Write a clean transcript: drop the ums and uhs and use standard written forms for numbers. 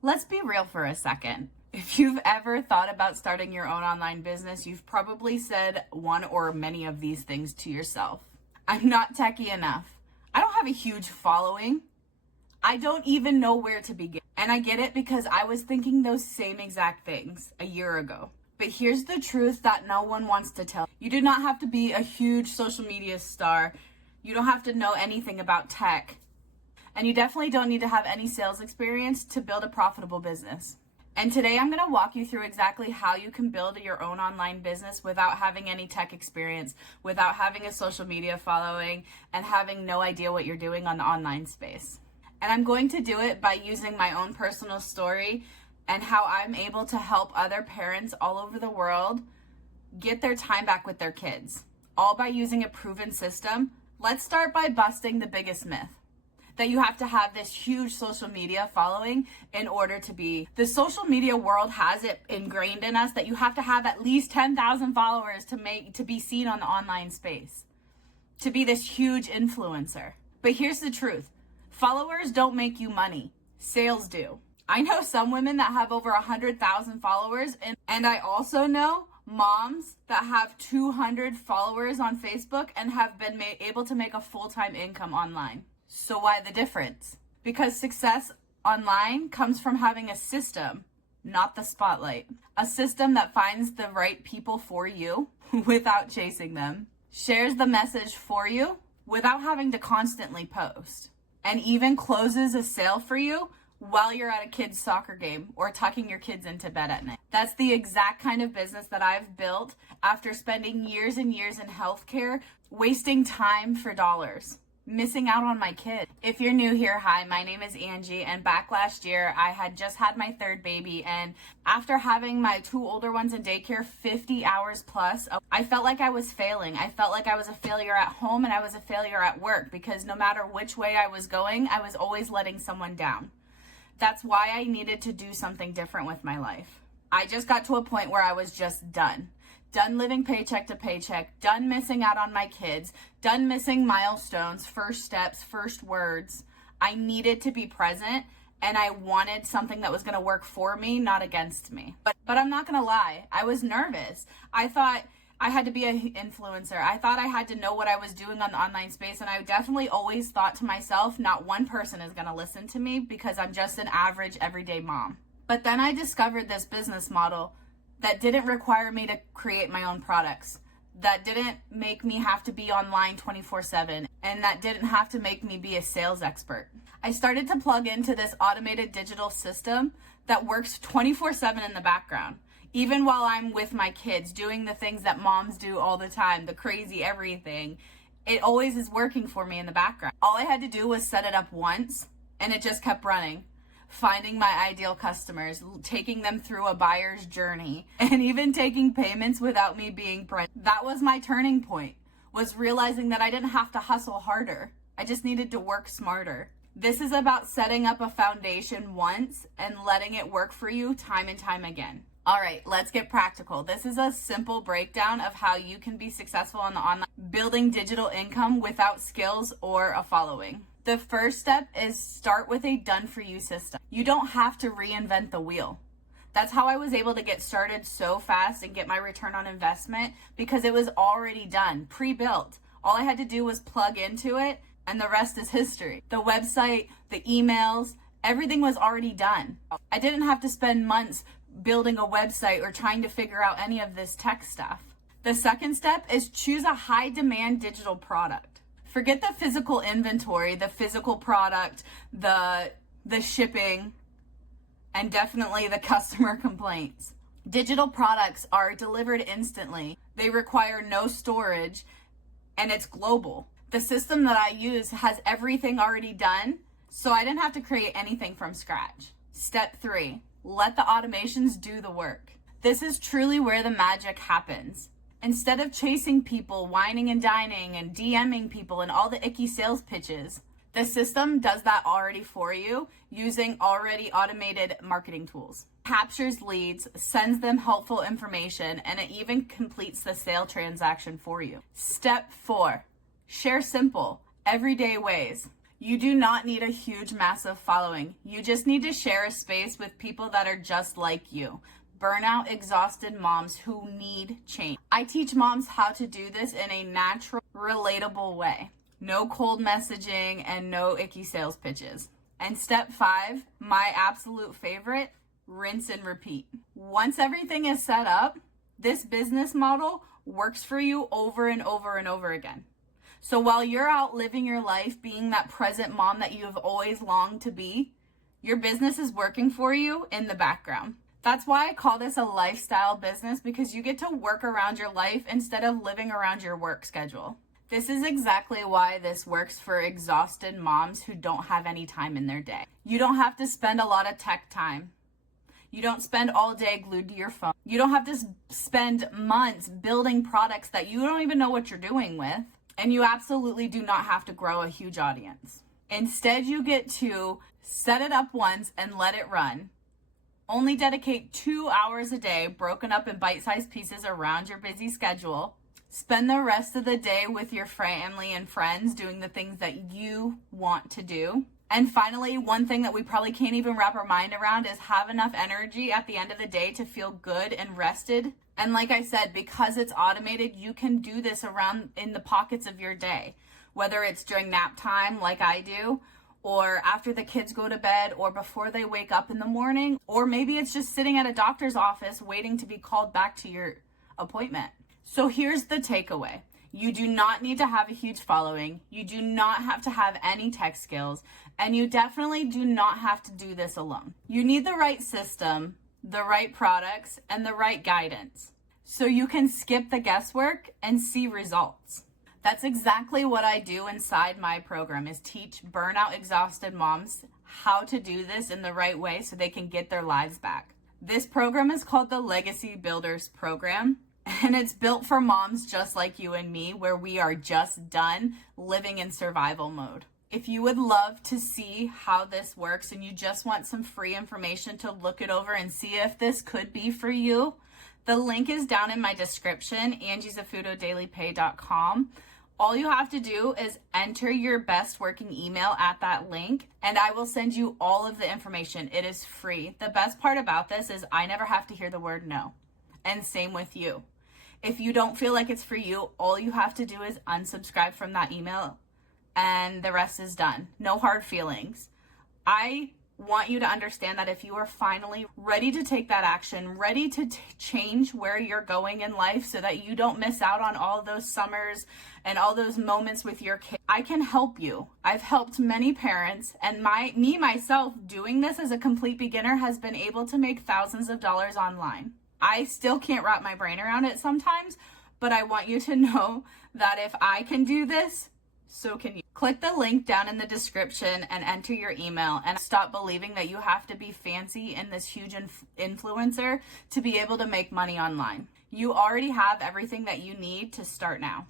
Let's be real for a second. If you've ever thought about starting your own online business, you've probably said one or many of these things to yourself. I'm not techie enough. I don't have a huge following. I don't even know where to begin. And I get it because I was thinking those same exact things a year ago. But here's the truth that no one wants to tell. You do not have to be a huge social media star. You don't have to know anything about tech. And you definitely don't need to have any sales experience to build a profitable business. And today I'm going to walk you through exactly how you can build your own online business without having any tech experience, without having a social media following, and having no idea what you're doing on the online space. And I'm going to do it by using my own personal story and how I'm able to help other parents all over the world get their time back with their kids, all by using a proven system. Let's start by busting the biggest myth, that you have to have this huge social media following in order to be. The social media world has it ingrained in us that you have to have at least 10,000 followers to be seen on the online space, to be this huge influencer. But here's the truth. Followers don't make you money. Sales do. I know some women that have over 100,000 followers, and I also know moms that have 200 followers on Facebook and have been able to make a full-time income online. So why the difference? Because success online comes from having a system, not the spotlight. A system that finds the right people for you without chasing them, shares the message for you without having to constantly post, and even closes a sale for you while you're at a kid's soccer game or tucking your kids into bed at night. That's the exact kind of business that I've built after spending years and years in healthcare, wasting time for dollars, missing out on my kids. If you're new here, hi, my name is Angie, and back last year, I had just had my third baby, and after having my two older ones in daycare 50 hours plus, I felt like I was failing. I felt like I was a failure at home and I was a failure at work because no matter which way I was going, I was always letting someone down. That's why I needed to do something different with my life. I just got to a point where I was just done. Done living paycheck to paycheck, done missing out on my kids, done missing milestones, first steps, first words. I needed to be present, and I wanted something that was going to work for me, not against me. But I'm not going to lie, I was nervous. I thought I had to be an influencer. I thought I had to know what I was doing on the online space, and I definitely always thought to myself, not one person is going to listen to me because I'm just an average everyday mom. But then I discovered this business model that didn't require me to create my own products, that didn't make me have to be online 24/7, and that didn't have to make me be a sales expert. I started to plug into this automated digital system that works 24/7 in the background, even while I'm with my kids doing the things that moms do all the time, the crazy everything. It always is working for me in the background. All I had to do was set it up once, and it just kept running. Finding my ideal customers, taking them through a buyer's journey, and even taking payments without me being present. That was my turning point, was realizing that I didn't have to hustle harder. I just needed to work smarter. This is about setting up a foundation once and letting it work for you time and time again. All right, let's get practical. This is a simple breakdown of how you can be successful on the online, building digital income without skills or a following. The first step is start with a done-for-you system. You don't have to reinvent the wheel. That's how I was able to get started so fast and get my return on investment, because it was already done, pre-built. All I had to do was plug into it, and the rest is history. The website, the emails, everything was already done. I didn't have to spend months building a website or trying to figure out any of this tech stuff. The second step is choose a high-demand digital product. Forget the physical inventory, the physical product, the shipping, and definitely the customer complaints. Digital products are delivered instantly. They require no storage, and it's global. The system that I use has everything already done, so I didn't have to create anything from scratch. Step 3, let the automations do the work. This is truly where the magic happens. Instead of chasing people, whining and dining, and DMing people and all the icky sales pitches, the system does that already for you using already automated marketing tools. Captures leads, sends them helpful information, and it even completes the sale transaction for you. Step 4, share simple, everyday ways. You do not need a huge, massive following. You just need to share a space with people that are just like you. Burnout, exhausted moms who need change. I teach moms how to do this in a natural, relatable way. No cold messaging and no icky sales pitches. And step 5, my absolute favorite, rinse and repeat. Once everything is set up, this business model works for you over and over and over again. So while you're out living your life being that present mom that you have always longed to be, your business is working for you in the background. That's why I call this a lifestyle business, because you get to work around your life instead of living around your work schedule. This is exactly why this works for exhausted moms who don't have any time in their day. You don't have to spend a lot of tech time. You don't spend all day glued to your phone. You don't have to spend months building products that you don't even know what you're doing with. And you absolutely do not have to grow a huge audience. Instead, you get to set it up once and let it run. Only dedicate 2 hours a day, broken up in bite-sized pieces around your busy schedule. Spend the rest of the day with your family and friends doing the things that you want to do. And finally, one thing that we probably can't even wrap our mind around is have enough energy at the end of the day to feel good and rested. And like I said, because it's automated, you can do this around in the pockets of your day, whether it's during nap time like I do, or after the kids go to bed, or before they wake up in the morning, or maybe it's just sitting at a doctor's office waiting to be called back to your appointment. So here's the takeaway. You do not need to have a huge following. You do not have to have any tech skills, and you definitely do not have to do this alone. You need the right system, the right products, and the right guidance, so you can skip the guesswork and see results. That's exactly what I do inside my program, is teach burnout, exhausted moms how to do this in the right way so they can get their lives back. This program is called the Legacy Builders Program, and it's built for moms just like you and me, where we are just done living in survival mode. If you would love to see how this works and you just want some free information to look it over and see if this could be for you, the link is down in my description, angiezafuto.dailypay.com. All you have to do is enter your best working email at that link, and I will send you all of the information. It is free. The best part about this is I never have to hear the word no. And same with you. If you don't feel like it's for you, all you have to do is unsubscribe from that email, and the rest is done. No hard feelings. I want you to understand that if you are finally ready to take that action, ready to change where you're going in life so that you don't miss out on all those summers and all those moments with your kids, I can help you. I've helped many parents, and myself doing this as a complete beginner has been able to make thousands of dollars online. I still can't wrap my brain around it sometimes, but I want you to know that if I can do this, so can you. Click the link down in the description and enter your email, and stop believing that you have to be fancy and this huge influencer to be able to make money online. You already have everything that you need to start now.